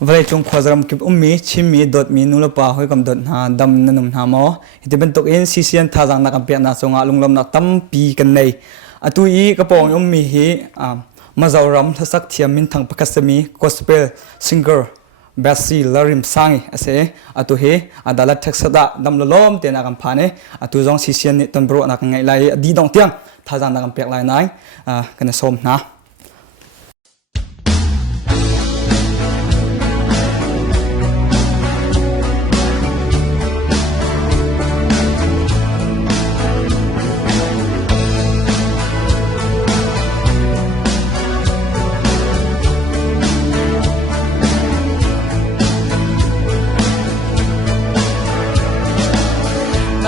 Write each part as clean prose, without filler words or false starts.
vậy chung khoa zaram kịp mi chim mi dot mi nula pa hoi kam dot ha dam nanum ha mo ite ben tok in CCN thazang na kam pe na songa lunglom na tam pi kan nei atui ka pong mi hi mazauram thasak thiam min thang pakasami gospel singer Bethsy Lalrinsangi ase atu he adala thaksada dam lolom te na kam phane atu jong CCN ni ton bro na ka ngai lai di dong tiang thazang na kam pek lai nai kana som na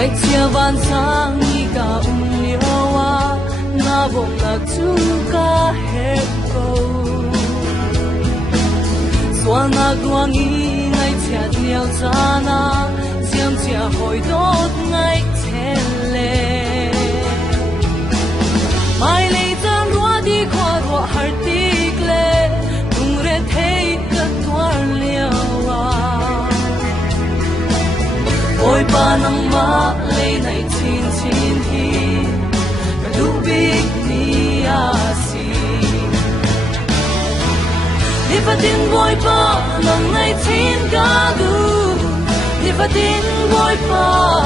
Hãy chia van sang đi cả liêu à na bông là chúng ta hết câu xóa na quang ý ngay chặt liêu cha na diêm chia hồi đốt ngay thèn lệ mai lấy tan rua đi qua rua har tik lệ tung re thấy cất toar liêu à ôi ba năm má lấy này chín chín hi đủ biết ni asi đi phát tin ôi ba năm này chín cả đủ đi phát tin ôi ba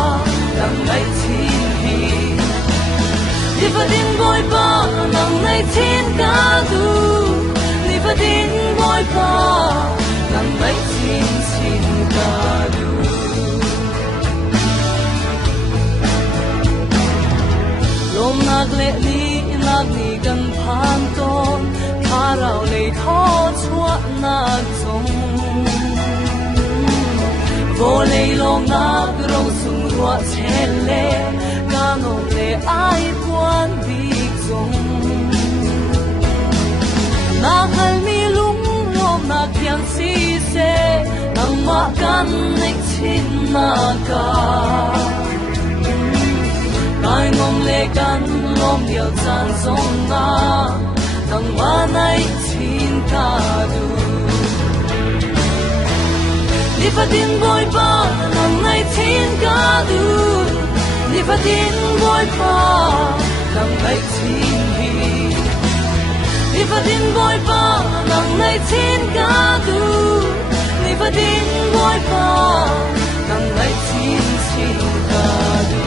năm này chín hi đi phát tin ôi ba năm này chín cả đủ đi phát tin ôi ba năm này chín chín cả đủ lom nag le ni gan phan ton tharau le tho chua na chong vo le long nag ro sung ro chen le ga no le ai quan bi chong na hal mi lung lom na kyang si se nang ma kan nei chin na ka ai ngom le gan lom điều chan song na nang wa nai chin ka du ni fa tin boy pa nang nai chin ka du ni fa tin boy pa nang nai chin hi ni fa tin boy pa nang nai chin ka du ni fa tin boy pa nang nai chin chin ka du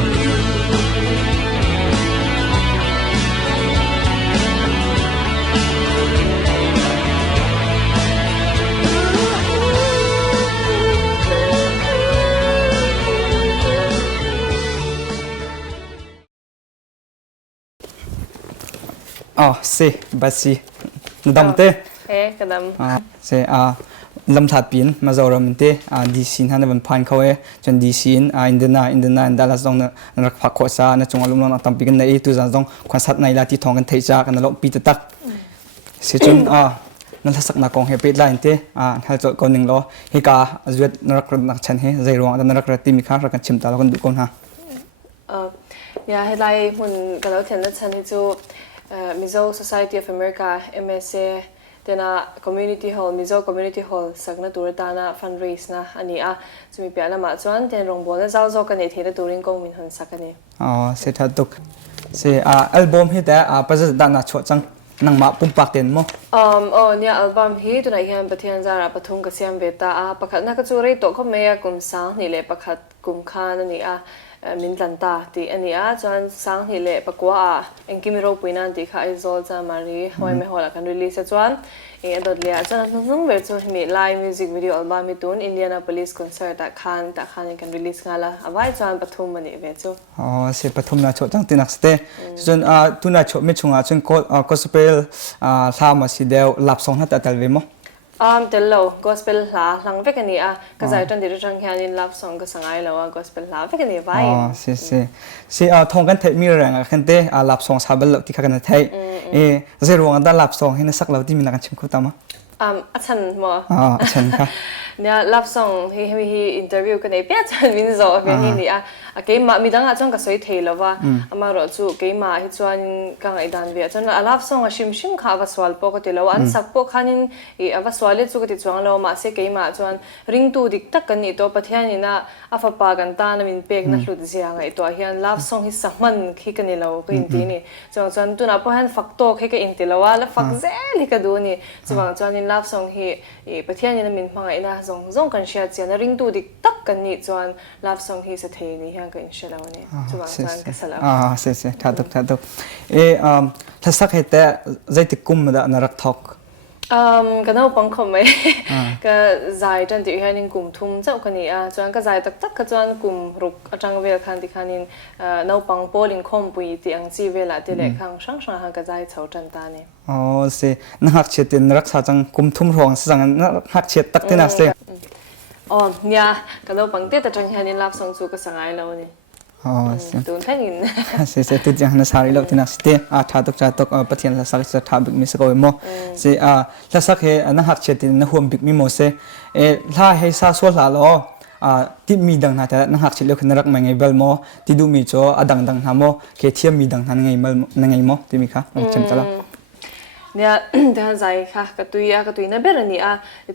se Bethsy dam te kadam se lam that pin ma zoram te di sin han ban phan khawe chan di sin indana dala zong na rak phak kho sa na chung alum na tam pi kan nei tu za zong khwan sat nai la ti thong kan thei cha kan lo pi ta tak se chun nan thasak na kong he pe line te hal chol ko ning lo he ka azwet narak nak chan he zai rong da narak ti mi kha ra kan chim ta lo kan du kon ha ya helai hun ka lo then na chan hi chu Mizo Society of America MSA tena community hall Mizo community hall sakna turta na fundraise na ani a chumi piala ma chuan ten rong bol na zaw zo ka nei thena turin ko min hun sakani se tha tuk se album hi ta pazas da na cho chang nang ma pum pak ten mo nya album hi tunai hian pathian zara pathum ka siam beta pakhat na ka chu rei to kho meya kum sang ni le pakhat kum khan ani a min lanta ti ani a chuan sang hi le pakwa engkimiro puinan ti kha izol cha mari hoi me hola kan release chuan adot lia chuan nung ver chu mi live music video album mi tun Indianapolis concert ta khan kan release ngala awai chuan pathum ani ve chu se pathum na cho chang tinak ste chuan tuna cho mi chunga chuan gospel thama si deu lap song na ta tal ve mo tello gospel la lang vek ani a ka zai tan dir tang hian in love song ka sangai lo gospel la vek ani vai se thong kan thei mi rang khan te love song sabal ti kha kan thei zai ruang da love song hin sak lo ti mi na kan chim khu tama อาจารย์หมอ ฉันค่ะ เนี่ยรับส่งที่อินเตอร์วิวกันเองเปียจันมินโซเปียนี่นี่เกมมามีดังอาจารย์ก็สวยเทลว่ามารอจูเกมมาที่ชวนกังไอดันเวียจนรับส่งชิมข้าวสวลปกติแล้วอันสักปกขันินสวลจูกติจวงเรามาเสกเกมมาจวนริงตูดิกตักกันนี่ตัวประเทศนี้นะปากันตานะมินเปกนักลุดเสียงไอตัวเฮียนรับส่งที่สักมันขี้กันนี่เราก็อินทีนี่จวนตัวนับพอเห็นฝักโตขี้กันอินทีแล้วว่าแล้วฝักเซลิกดูนี่จวนนี่รับส่งที่ประเทศนี้นะมินพังไอนะส่งกันเชียร์เจียนริงตูดิกตักกันนี่จวนรับส่งที่สเทนี่เฮียกันอินเชลาวนี่จวนก็สลับเสียท่าตุกถ้าสักเหตุใจติดกุมมันนรักทอกก็น่าปังคมไหมก็ใจจันที่เฮียนินกลุ่มทุ่มเจ้าคนนี้จวนก็ใจตักก็จวนกลุ่มรุกจังเวลคันที่คันนินน่าปังโปลินคมปุยที่อังจีเวลาที่เล็กข้างช่างหันก็ใจเฉาจันตาเนี่ยเสียนักหักเฉียดนรักษาจังกลุ่มทุ่มรองสังนักหักเฉียดตักที่น่าเสียเนี่ยก็น่าปังเตี้ยแต่จังเฮียนินรับส่งสู่ก็สังไงแล้วนี่ตูนแค่นินเสียติดอย่างนั้นสารีเราที่นักสเตย์ท่าตุกปะเทียนสักจะท่าบิกมิสกอยโมเสียถ้าสักเหนักหักเฉียดนักห่วงบิกมิโมเสถ้าให้ซาสวลาล้อที่มีดังนั้นแต่นักหักเฉียดเลี้ยวขึ้นรักมันไงเบลโมที่ดูมีโจดังหาโมเคเทียมมีดังนั้นไงโมที่มีค่ะเช่นตลอดเนี่ยเดี๋ยวใจค่ะกตุยนะเบรนี่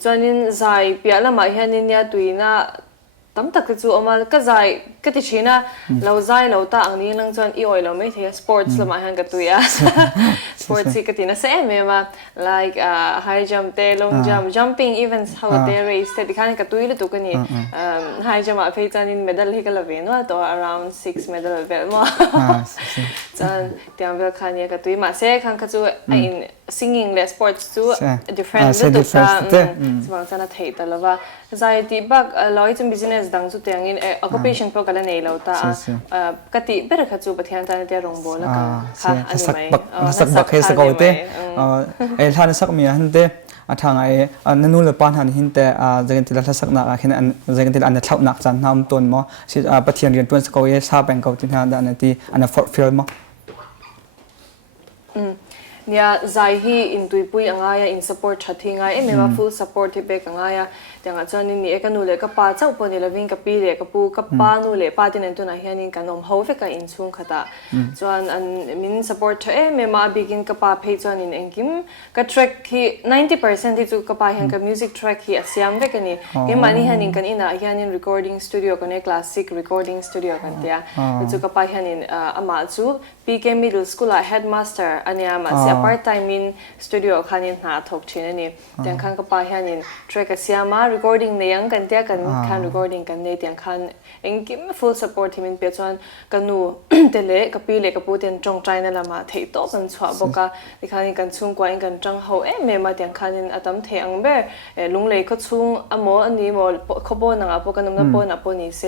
จวนนินใจเปียละมาเฮียนินเนี่ยตุยนะตั้มตักจู่ออกมาก็ใจก็ติดชีนะเราใจเราตาอันนี้นั่งจวนอีออยเราไม่เที่ยวสปอร์ตละมาเฮียนกตุยสปอร์ตสิกตินะเสมมา like high jump เตะ long jump jumping events how they race แต่ที่ข้างกตุยเลยตุกันนี่ high jump เพื่อจะนินเมดัลให้กันละเวนว่าตัว around 6 medal เวลมาจนเดี๋ยวเวลคันนี้กตุยมาเสกข้างกจู่ไอ้ singing และ sports จู่ different เลยตุกันสมองจะน่าเทแต่ละว่าใจที่บักเราจะ business ดังสุดอย่างนี้ occupation พวกกันเนี่ยเราตากติเบรกจู่ประเทศไทยเนี่ยรองบอลแล้วกันค่ะอันนี้ไหมสักบักให้สักเอาเต้ท่านสักมีหันเต้ทางนั่นนู่นเลยปานหันหินเต้จะกันที่ละสักนักเห็นจะกันที่อันเท่านักจันทำต้นมั้งสิประเทศเรียนต้นสักเอาซาเป็นเขาที่นั่นอันที่อันฟอร์ฟิลมั้งเนี่ยใจที่อินตุยปุยง่ายอินสปอร์ตชัดที่ง่ายไม่ว่า full support ที่เบกง่ายแต่งจวนนี่เอกนูเลยก็ป้าเจ้าปนิลวินกับปีเลยกับปูกับป้านูเลยป้าที่นั่นตัวไหนเฮียนินกันนมเขาเฟกอินซุงขตาจวนอันมิน support ไม่มาบิกินกับป้าเพย์จวนนี่เองกิมกับ track ที่ 90% ที่จูกับป้าเฮียนกับ music track ที่เสียงเฟกนี่ยังมันนี่เฮียนินกันอินะเฮียนิน recording studio กันเนี่ย classic recording studio กันเดียจูกับป้าเฮียนินอามาจูPK middle school headmaster อันนี้มาเสีย part time in studio คันนินหาทกชินนี่แต่งคันกับป้าเฮียนิน track เสียมาrecording เนี่ยยังกันเดียกันคัน recording กันเนี่ยแต่คันเองกิม full support ที่มันเปียจวนกันนูเตเล่กับปีเล่กับปูเตียนจงใจนั่นละมาเทโตกันชัวบอกกันที่คันกันชุ่งกว่าเองกันจังเขาเมื่อมาแต่คันนินอาตมเทอังเบอลุงเล่ก็ชุ่งอโมอันนี้โมขบวนนังปกันน้ำปนนับปนนี่เส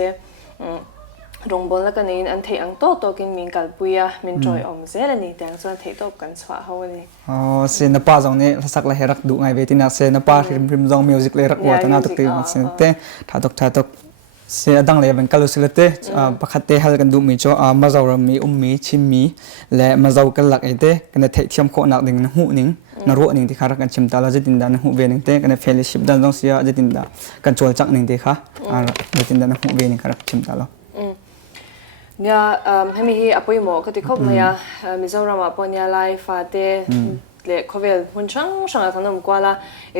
รองบอลแล้วกันนี่อันเทอังโตกินมิงกัลปุยามินจอยอมเซลนี่แต่งส่วนเทโตกันชัวเขานี่เซนป้าจงนี่สักละเฮรักดูไงเวทีน่ะเซนป้าริมจงมิวสิกเลยรักวัวตั้งนาตุกตีมาเซนเต้ท่าตกเสียดังเลยเป็นกัลลุสิเลเต้ประคัตเตฮัลกันดูมีโจมาจาวมีมีชิมมีและมาจาวกันหลักไอเต้กันเทเทียมโคนักดิ่งหูนิ่งนรกนิ่งที่ขารักกันชิมตาลาจะตินดานหูเวนิ่งเต้กันเฟลิชิปดันจงเสียจะตินดากันโจลจักนิ่งเต้ค่ะจะตินดานหูเวนิ่งขารักชิมตาลาเนี่ยให้มีที่อภัยหมอก็ติดครบมามิโซรามาปนยาไลฟาเต้เล็กเขาเวลหุ่นช่างขนมกว่าละ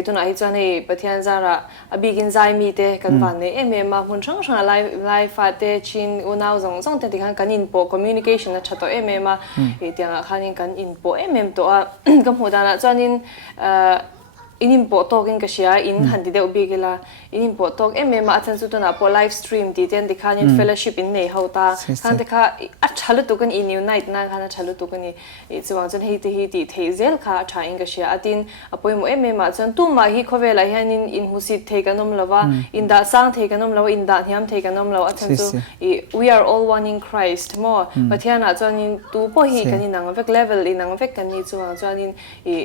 ตัวไหนจวนให้ประเทศจาระบิกินใจมีเต้กันวันนี้มาหุ่นช่างไลฟาเต้ชินอุณาส่งแต่ที่กันอินโป communication นะชัดตัวมาที่ยังกันกันอินโปตัวก็หัวดานะจวนินอินโปตกินก็เชียอินหันที่เดียวบิกิลาอินโปตกมาอันสุดตัวน่ะพอไลฟ์สตรีมที่เต็นที่กันเฟลชิพอินเนี่ยเขาตาคันที่ค่ะอัดชัลตุกันอินยูไนต์นั่งคันชัลตุกันนี่จวนจนฮิตเทเซลค่ะชาอินก็เชียอัดินอภัยโมมาจนตุ้มมาฮิเขาเวลาเฮียนินอินหุสิเทกันนมลาวะอินดาสังเทกันนมลาวะอินดาเฮียมเทกันนมลาวะอันสุดwe are all one in Christ มั่วประเทศน่ะจวนนินตู้พอฮิกันนี่นั่งเวกเลเวลนั่งเวกกันนี่จวนนิน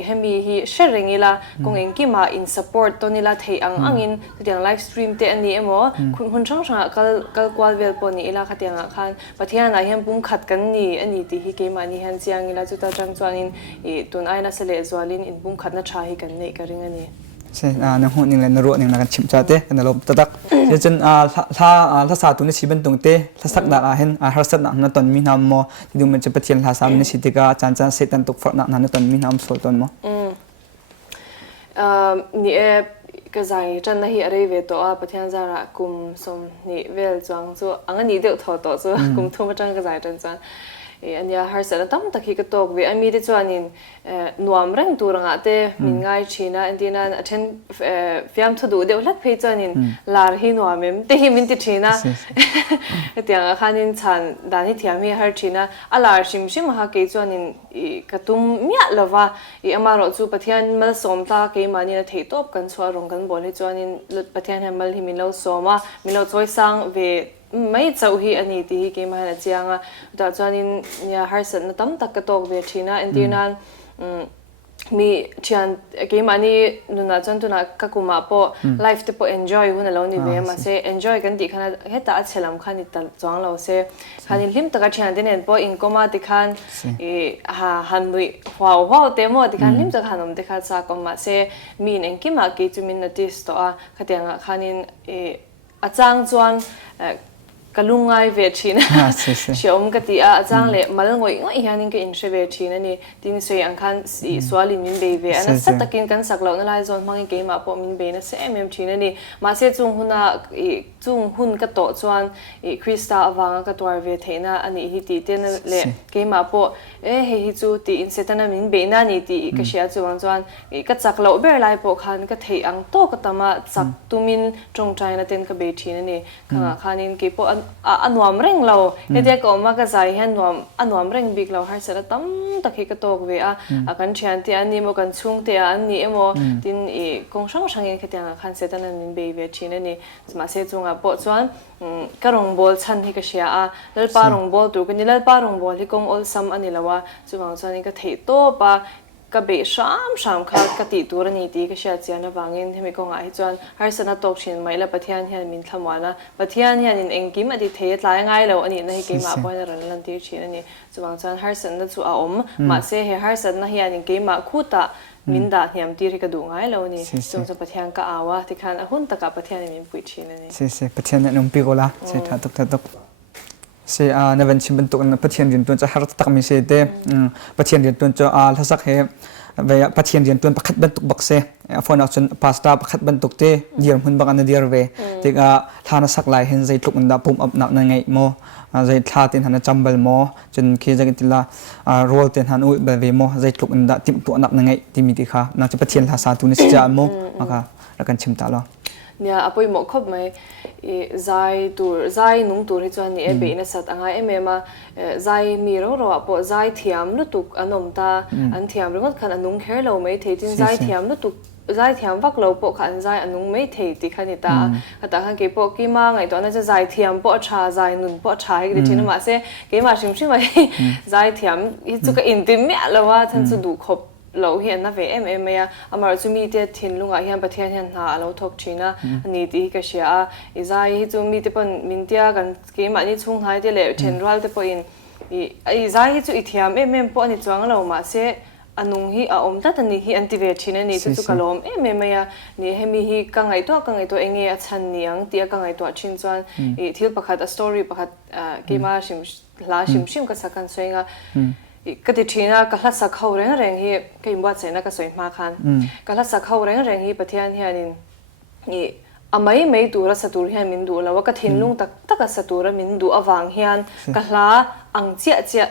เฮมีฮิเชอร์ริงอีละคงเองกิมา in support ตัวนี้ละเทอังอินที่ยัง live stream เตอันนี้มั่วคุณช่างกัลกวาลเวลปนี่อีละขัดยังคันประเทศน่ะเฮียปุ่มขัดกันนี่อันนี้ที่ฮิเกมานี่เฮียเสียงอีละจุดตาจังจวนนินตัวนั้นน่ะเสลจวลินอินปุ่มขัดน่ะชาฮิกันนี่ก็ริงอันนี้ ใช่นหุ่นหนึ่งเลยนรัวหนึ่งนักชิมชาเต้กันลบตัดจนถ้าสาตุนิสิบันตรงเต้ถ้าสักดาเห็นฮาร์สัตนักตอนมีน้ำมอที่ดูมันจะเป็นเทียนภาษานิสิติกาจานเซตันตุกฝักนักตอนมีน้ำโซตอนมอนี่ก็ใจจันนะฮีอะไรเวตัวประเทศจาระกุมสมนี่เวลจวงจัวอันนี้เดี๋ยวถอดตัวจัวกุมทุ่มจังก็ใจจันจันอันนี้ฮาร์สัตตั้มตะกี้ก็ตกเวอันมีที่จวนนินนวมเร่งตัวรังอาเต้มินง่ายชีนะอันที่นั้นเช่นฟิล์มทุดูเดี๋ยวลัดเพจจวนนินลาร์ฮีนวมเอ็มเตหิมินติชีนะเตียงอาคารนินชันดานิที่มีฮาร์ชีนะอาลาร์ชิมหาเกจวนนินกระตุ้มเมียละว่าอามาเราจูประเทศมัลสมตาเกมานี่นะเทตบกันชัวรงกันบอลให้จวนนินลุดประเทศให้มัลที่มินเราสมว่ามินเราช่วยสร้างเวไม่เจ้าฮีอันนี้ที่เกมาให้เจียงอ่ะแต่จวนนินเนี่ยฮาร์สันตั้มตักกระตกเวทีนะอันที่นั้นมีเชียนเกมอันนี้นุนาจันตุนักกักุมาปอไลฟ์ที่ปอ enjoy หุ่นเรานี่เวมาเซ enjoy กันดีขนาดเฮตาอัดเชลัมขันนี่ตัดจวงเราเซขันนี่ลิมตะกัดเชียนที่เนี่ยปออินก็มาที่ขันฮันดุยว้าวเต็มหมดที่ขันลิมตะขันนมที่ขันสักก็มาเซมีนเองกิมาเกจูมินนาติสตัวขัดยังขันนี่อาจารย์จวนกลุงไงเวทีนะเชื่อมกติอาจารย์เล่มาลงอีกว่าอีกอย่างนึงก็อินเทอร์เวทีนั่นนี่ที่นี่ส่วนอังคันสวาลิมินเบย์เวอันนั้นสัตว์กินกันสักเหล่านั้นลายจนมังเกมาปอมินเบย์นั่นเซมทีนั่นนี่มาเสียจุงหุ่นจุงหุ่นก็โตจวนคริสตาอวังก็ตัวเวทีนะอันนี้ฮิตเต้นเล่เกมาปอเฮิจูตีอินเซตันมินเบย์นั่นนี่ตีก็เชียจวนก็สักเหล่าเบย์ลายปอคันก็เทียงโตก็ตามาสักตุมินจงใจนั่นเต้นก็เบทีนั่นนี่ข้างคันนี่เก็บปออันวมเร่งเราเดี๋ยวก็มาก็ใจเห็นอันวมเร่งบิ๊กเราให้เสร็จตั้มตะกี้ก็ตกเวอะกันเชียนที่อันนี้มันกันชุ่งที่อันนี้เอโมดินกงช่างช่างเองแค่ที่อันคันเสร็จนั้นมินเบย์เวชีนั่นนี่มาเสร็จจงอ่ะปอดส่วนก็รองบอลชันที่ก็เชียร์เล่นปารองบอลตัวกันนี่เล่นปารองบอลที่กงอลซัมอันนี้ละว่าจุดหวังส่วนนี้ก็เทโต้ปะก็เบชามค่ะกติตัวนี้ตีก็เชียร์เจียนวางเงินที่มีกองไอจวนฮาร์สันตกชินไม่ละประเทศที่มินทำวันนะประเทศที่เองกิมอดีตเทสลายง่ายแล้วอันนี้ในเกมมาพอจะรันลันตีชินอันนี้จุดบางจวนฮาร์สันนั่นจู่อมมาเสียฮาร์สันนะเฮียนเกมมาคู่ตามินดาเฮียมตีริกระดูง่ายแล้วนี่จงจะประเทศก็เอาวะที่คันหุ่นตะกับประเทศนี้มินปุยชินอันนี้เสียประเทศนั้นนุ่มปีโกละเสียทัดตกเสียในวันชิมเป็นตุกประเทศเรียนตัวจะฮาร์ตักมีเสียเต้ประเทศเรียนตัวจะถ้าสักเหเวลาประเทศเรียนตัวประคัดบรรทุกบักเซ่ฟอนเอาจนพาสต้าประคัดบรรทุกเต้เยี่ยมหุ่นบักอันเดียร์เวที่ก็ท่านักสักหลายเห็นใจทุกอันดับปุ่มอับหนักนั่งไงโมใจท่าเต็นหันจัมเบลโมจนเคจะกินทีละโรลเต็นหันอุ้ยเบลเวโมใจทุกอันดับติมตัวหนักนั่งไงที่มีที่ค่ะน่าจะประเทศภาษาตุนิสจาโมมาค่ะแล้วกันชิมตาล้อเนี่ยอภัยหมกครบไหมใจนุ่งตัวที่จวนนี่เบนสัตว์อะไรมาใจมีเราปอใจเทียมลุตุกอันนมตาอันเทียมเรื่องขันอันนุ่งแค่เราไม่เทจินใจเทียมลุตุกใจเทียมวักเราปอขันใจอันนุ่งไม่เทติขันนิตาแต่ขันเก็บปอกี่มาไงตอนนั้นจะใจเทียมปอชาใจนุ่นปอชาอีกทีนึงมาเซ่เก็บมาชิมไหมใจเทียมอีจุกอินติมเนี่ยแล้วว่าท่านจะดูครบเราเห็นนะเวเอ็มเนี่ยอามาจะมีเดียทินลุงเห็นประเทศเห็นหาเราทบชีนะอันนี้ที่ก็เชียร์อีใจจะมีที่เป็นมินเดียกันเกมอันนี้ช่วงท้ายที่เลยเชนรัลที่เป็นอีใจจะอีเทียมเอ็มปอนี่จวงเรามาเสียอันนุ่งฮีอมตัดนี่ฮีอันติเวชินะนี่จะกลมเนี่ยนี่ให้มีฮีกังไงตัวเองเนี่ยชันนี่ยังเตียกังไงตัวชินจวนที่ประคัดสตอรี่ประคัดเกมมาชิมก็สักกันสวยงาก็ติดทีน่ะก็ลักษณะเขาแรงฮีก็ยิ่งว่าใจน่ะก็สวยมากคันก็ลักษณะเขาแรงฮีประเทศนี้นี่ไม่ดูรัสตูร์เฮียมินดูแล้วว่าก็ทิ้งลุงตักสัตูร์มินดูอวังเฮียนก็ลาอังเจีย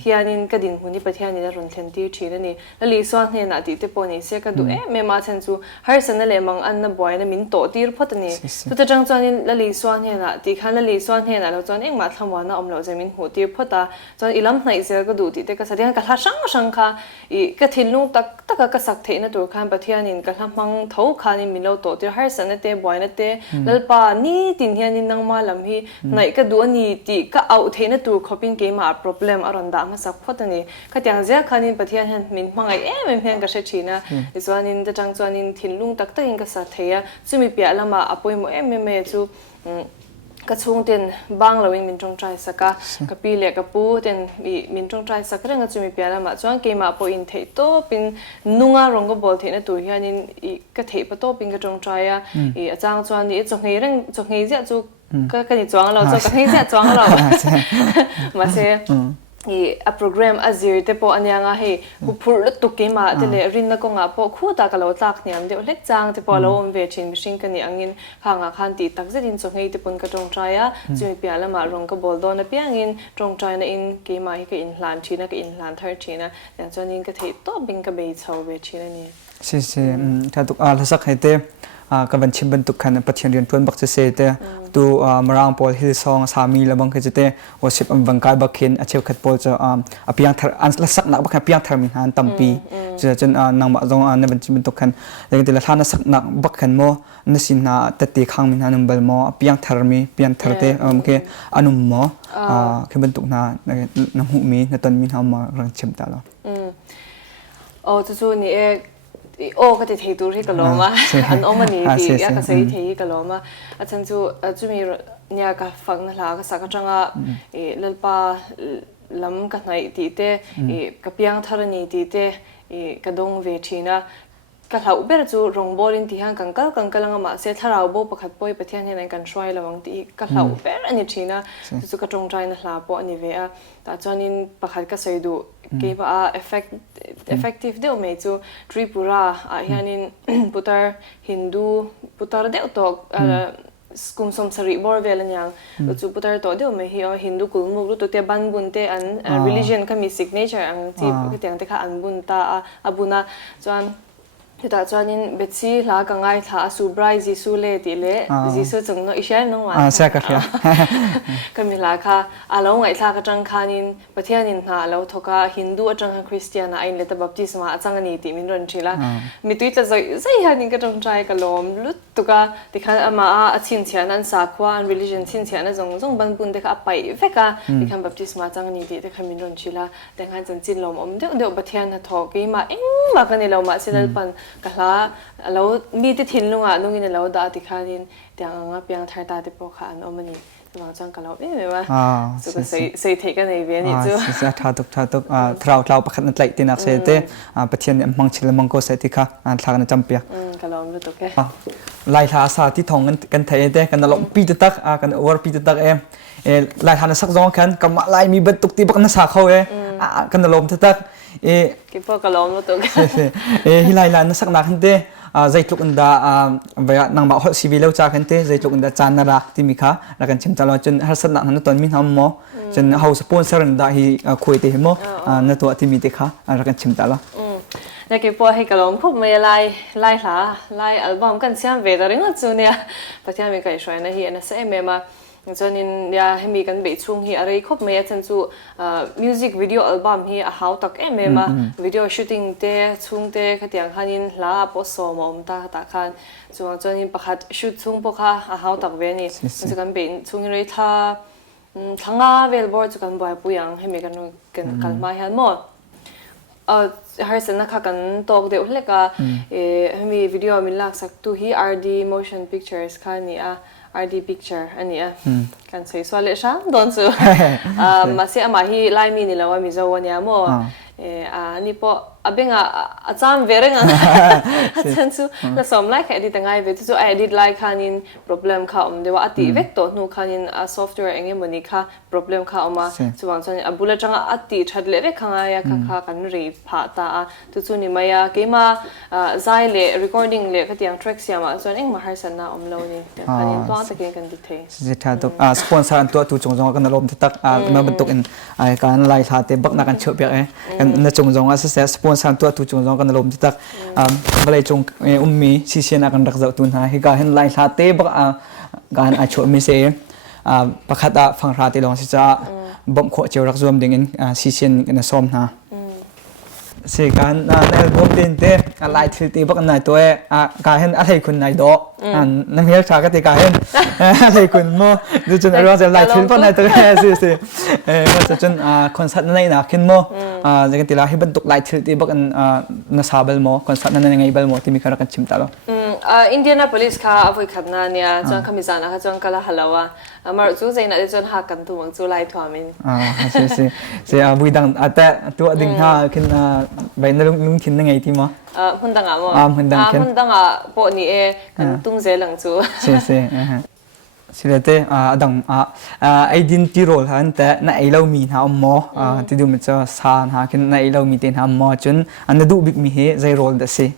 เฮียนินก็ดินหุ่นที่ประเทศนี้รุนแรงที่ชีนั่นนี่แล้วลีส่วนเนี่ยนะที่ปนิเสียก็ดูไม่มาเช่นจู่ฮาร์สันนั่นเลยมังอันนั้นบ่อยนั่นมินโตตีร์พอดนี่ตัวจังจวนนี่แล้วลีส่วนเนี่ยนะที่ขันแล้วลีส่วนเนี่ยนะเราจวนเองมาทำวันน่ะเราจะมินหัวตีร์พอดจวนอีลำไหนเสียก็ดูที่ก็แสดงก็ลาช่างค่ะก็ทิ้งลุงตักก็สักเทนะตัวขันประเทศนี้ก็ลำมังเท่าขันนี่มินเราโตตีร์ฮาร์สันนั่นเตะบ่อยนั่นเตะแล้วป่านี่ตินเฮียนี่นั่งมาลำฮีไหนก็ดูนี่ที่ก็เอาเทนะตัวเขาเป็นเกมมา problem อรันดามาสักพอดนี่ก็อย่างเจ้าคันนี้ประเทศเห็นมินมังไงมันเพียงก็เช่นนะส่วนนี้จะจังส่วนนี้ทิ้งลุงตักอิงก็สัตย์เทียซึ่งมีเปียละมาอภัยโมไม่จู่ กระชงเต็นบางเราเองมินจงใจสักกะปีเล็กกะปูเต็นมินจงใจสักเรื่องก็จะมีเปียละมาจวนเกมาพออินเทโตเป็นนุ่งารองก็บอลเทนตัวเฮียนี่กะเทปโตเป็นกระจงใจอาจารย์จวนนี่จงเฮเรื่องจงเฮเสียจูก็นี่จวงเราจงเฮเสียจวงเรามาเสียโปรแกรมอาซีร์เตปอันยังไงกูพูดตุกเกมาเดลรินนักงาพอคู่ตากเราตักเนี่ยเดี๋ยวเล็กจังเตปเราอมเวชินมิชิงกันนี่อังอินห่างคันตีตักจะดินส่งให้เตปนกระจงใจจะมีเปียละมารองกบอลโดนเปียงินจงใจนะอินเกมาให้กับอินหลานชีนะกับอินหลานเธอชีนะอย่างจนินก็เทโตบินกับเบย์ชาวเวชินะนี่ใช่ถ้าตุกละสักให้เตกันวันชิมบรรทุกขันปัจจัยเรียนทวนบักเสเตตัวมารางปอลฮิลซองสามีละบังคือจะเตวสิบบังกายบักเข็นอาเชียวขัดปอลจะอภิยังอันละสักนักบักเพียงทามินหันตั้มปีจะจนนางบักจงในวันชิมบรรทุกขันแล้วก็แต่ละท่านสักนักบักขันโมนสินาตัดตีข้างมินหันบัลโมอภิยังทามีเพียงทาร์เตคืออนุโมคือบรรทุกน้ำหูมีในตอนมินหันมารังชิมตลอดโอ้จู่ๆนี่โอ้ก็จะเทตูที่กะโลมาอันอมันนี่ดีอยากจะใส่เทกะโลมาอาจารย์จู่มีเนี่ยก็ฟังนะล่ะก็สักจังอ่ะลลปาลำกันไหนตีเตกะเปียงทารณีตีเตกระดงเวทีนะก็เราเบรจูรงบอลินที่ห่างกันกำลังมาเสียถ้าเราโบประคับป่วยประเทศนี้ในการช่วยระวังที่ก็เราเบรอันนี้ทีนะจู่ก็จงใจนะล่ะปออันนี้เวะแต่จอนินประคับก็ใส่ดูเก็บeffective เดียวไม่จู่ทริปุระอย่างนี้พุทธฮินดูพุทธเดียวตกกุมสมสริบอร์เวลอย่างจู่พุทธตัวเดียวไม่เหี่ยวฮินดูกุลมุกรู้ตัวเตียบันบุญเตอัน religion ก็มี signature อันที่ก็เตียงเตค่ะอันบุญตาอาบุญนะจวนแต่จวนนี้เบตซี่ลากังไงท่าสูบไรจิสุเล่ติเล่จิสุจังโนอิเชนน้องวันใช่ครับก็มีลาค่ะเราไงท่าก็จังคานินประเทศนินท่าเราทว่าฮินดูจังคริสเตียนไอ้เลตบัพติสมาจังนี่ติมินรันชิละมีตัวจะใจฮันนี่ก็จังใจก็ลมลุตตุกะที่ข้ามาชินเชียนันสักว่า religion ชินเชียนันจงบันบุญเด็กไปเฟก้าที่ข้าบัพติสมาจังนี่ติเด็กข้ามินรันชิละแต่ข้าจังจินลมเดี๋ยวประเทศนั้นทอกีมามากันนี่เรามาเสด็จปันก็เรามีที่ทิ้งลุงนุ่งอินเราด่าที่ข้านินแต่งงานเพียงทายตาที่พวกข้าอันอมันนี่มาจังก็เราไม่ว่าสุดก็ใส่เทกันในเวียนนี่จู่ท่าตุกเราประคันนั่นไหลตินักเสด็จประเทศนี้มังชิลมังโกเสด็จค่ะทางนั้นจำเปียก็เราไม่ตุกแกลายท่าสาที่ทองกันไทยเต้กันเราปีตักกันโอเวอร์ปีตักลายท่านั้นสักจงกันกับลายมีบรรทุกที่บักนั้นสักเขากันเราลมตักกี่พวกก็ล้มแล้วตัวกันฮิไลน์นั้นสักนักขันเต้ใจทุกอันดาเวลานางบ่าวชีวิตเล่าจากขันเต้ใจทุกอันดาจานนาราที่มีค่ะแล้วกันชิมตลอดจนฮัสนักนั้นตอนมินทำหมอจนเฮาสปอนเซอร์ได้ฮีคุยเตะหมอนั่นตัวที่มีเตะค่ะแล้วกันชิมตลอดแล้วกี่พวกให้กล้มพวกไม่ไล่หาไล่อัลบั้มกันเสียงเวทอะไรงั้นจู่เนี่ยประเทศมีใครช่วยนะฮีนะเสียเมื่อมาจนนินยาให้มีกันเบช่วงฮีอะไรครบเมื่อจันจู่มิวสิกวิดีโออัลบั้มฮีหาวตักเมื่อมาวิดีโอชูตติ้งเตะช่วงเตะขัดยังขันินลาปอสมอมตาตาขันจนนินประคัดชูตช่วงพวกเขาหาวตักเวนี่จกันเป็นช่วงนี้ท่าทั้งอาเวลบอร์จกันบ่อยปุยังให้มีกันมาเห็นหมดhar sen na khakan tok de ule ka mi video min lak sak tu hi RD motion pictures khani RD picture ani kan sei so le sha don chu ma se ama hi lai mi ni lawa mi zo wania mo ni po abenga acham verenga chen chu la som lai kha edit ngai ve chu edit lai khanin problem kha dewa ati vek to nu khanin software enge moni kha problem kha ma chuwang chani abula changa ati thadle ve khanga ya kha kan ri pha ta tu chu ni maya kema zai le recording le khatiang tracks ya ma chon eng ma har san na om lo ni khanin to ta ken kan dik the je tha to sponsor an to tu chong jong kan lom tak ma bantuk in ai kan lai tha te bak na kan chho pek kan na chong jong a se sponsor to tu chong jong kan lom tak balai chong ummi CCN akan rak zau tun ha hi ga hen lai tha te bak gan a chho mi se pakhata phangra te long si cha bom kho cheu rak zuam ding in CCN na som na se kan na album tin te lai thil te bak nai to ka hen a thei khun nai do nam hiak tha ka te ka hen thei khun mo du chun aro se lai thil pa nai to se ma chun concert nai na khin mo jagan tila hi ban tuk lai thil te bak na sabal mo concert na ngai bal mo ti mi khara kan chim ta lo Indianapolis kha avoi khatna nia chon khamizana kha chon kala halawa amar chu zaina de chon ha kan tu mang chu lai thwamin se bui dang ata tu ading ha kin bai na lung thin na ngai ti mo hundanga mo hundang ken hundanga po ni e kan tung ze lang chu se silate adang identity role han ta na ai lo mi ha mo ti du mi cha san ha kin na ai lo mi ten ha mo chun an du big mi he zai role da se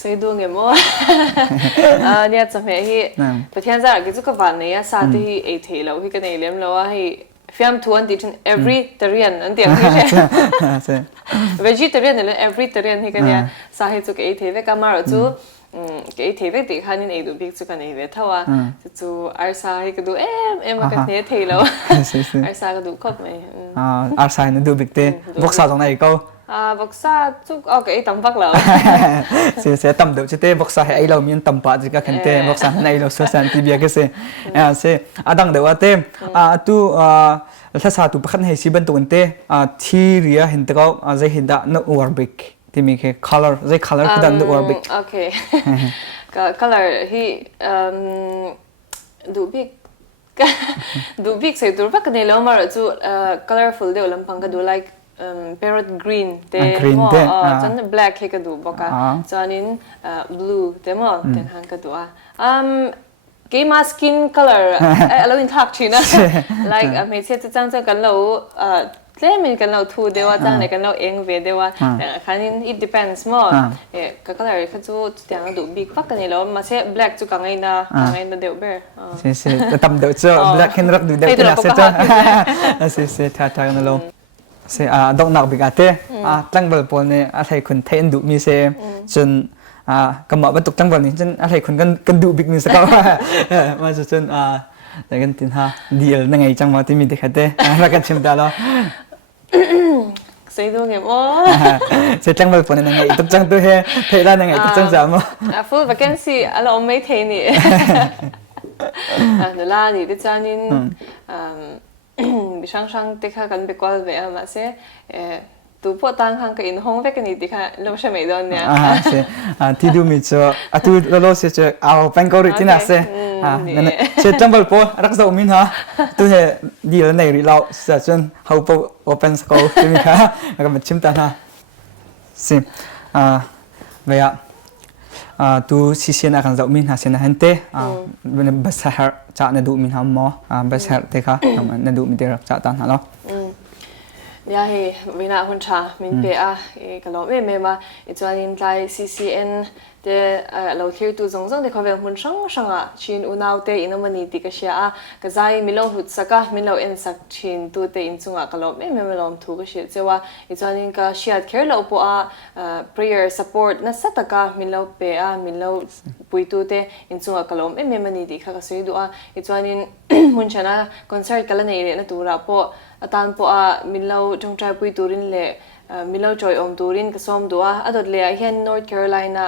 sei du nge mo nia chame hi pathian za ki chu ka van ne ya sa ti e the lo hi ka nei lem lo a hi fiam thuan ti chen every tarian an ti se vegetarian ne every tarian hi ka nia sa hi chu ke e the ve ka mar chu ke e the ve ti khanin e du big chu ka nei ve thawa chu arsa hi ka du em ka ne the lo arsa ka du khop me arsa ne du big te boksa dong nai ko boksa chu ok tam bak lo se tam do chete boksa hai ai lo min tam pa ji ka khante boksa nai lo so san ti bia ke se adang de wa te tu la sa tu pakhan hai si ban tu te thi ria hin te ko zai hinda no orbik ti mi ke color zai color ka dan no orbik okay color hi du big sai tur pak ne lo mar chu colorful de lam pang ka du like parrot green te mo chan black he ka du boka chanin blue te mo ten hang ka du ke ma skin color alo in thak china like me che chang chang kan lo tle min kan lo thu dewa chang ne kan lo eng ve dewa khanin it depends mo ka color ka chu tiang du big pak ka ni lo ma se black chu ka ngai na deu ber se tam deu chu black hen rak du deu na se tha na lo se dong nak bigate tlang bal pol ne a thai khun thein du mi se chun kama ba tuk tlang bal ni chun a thai khun kan du big mi se ka ma chun da kan tin ha deal na ngai chang ma ti mi dekhate ra kan chim da lo sei du nge mo se tlang bal pol ne ngai tuk chang tu he thai la na ngai tuk chang ja mo full vacancy alo mai thei ni la ni de chanin bisang tekha kan be kwal ve ma se tu po tang hang ka in hong ve ka ni tikha lo sha mai don nya se ti du mi cho atu lo se che ao pan ko ri tina se se tambal po rak zo min ha tu he di la nei ri lao sa chun how po open ko ti mi kha ka ma chim ta na se ve ya tu CCN akan zau min ha sen hante basahar cha na du min ha mo basahar te kha na du mi te rak cha ta na lo ya he vina hun cha min pe a ka lo me ma i chuanin lai CCN te lo thir tu zong zong de khavel mun sang a chin unau te inomani ti ka sia a ka zai milo hut saka milo en sak chin tu te in chunga ka lo me lom thu ka sia chewa i chuanin ka sia kher lo po a prayer support na sataka milo pe a milo pui tu te in chunga ka lo me mani ti kha ka sei du a i chuanin mun chana concert kala nei re na tu ra po atan po a milo jong trai pui turin le milo joy om turin ka som dua adot le hian North Carolina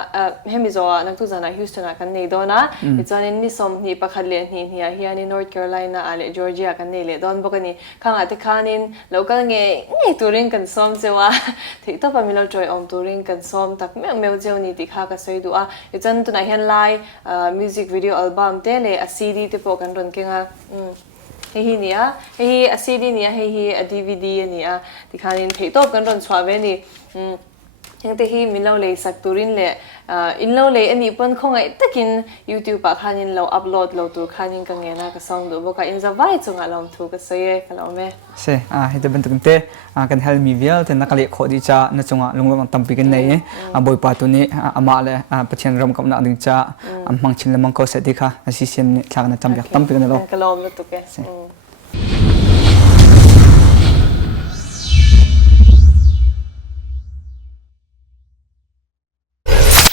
hemizoa nak tu jana Houston kan nei dona i chuanin ni som ni pakhat le ni hian ni North Carolina ale Georgia kan nei le don bokani khanga te khanin local nge turin kan som chewa thei to pa milo joy om turin kan som tak me jeu ni ti kha ka sei dua i chan tu na hian lai music video album te le a CD te po kan ron kenga hi nia hi a CD nia hi a DVD nia ti khanin thei top kan ron chwa ve ni hengte hi milo le sak turin le in lo le ani pon khongai takin YouTube pa khanin lo upload lo tu khanin ka ngena ka song do boka in zawai chunga lom thu ka sei ka lo me se hita ben tukte kan hel mi vial te nakale khodi cha na chunga lunglom tampi kan nei boy pa tu ni ama le pathian ram kam na ding cha amang chin lamang ko se dikha CCN thak na tam yak tampi kan lo ka lom tu ke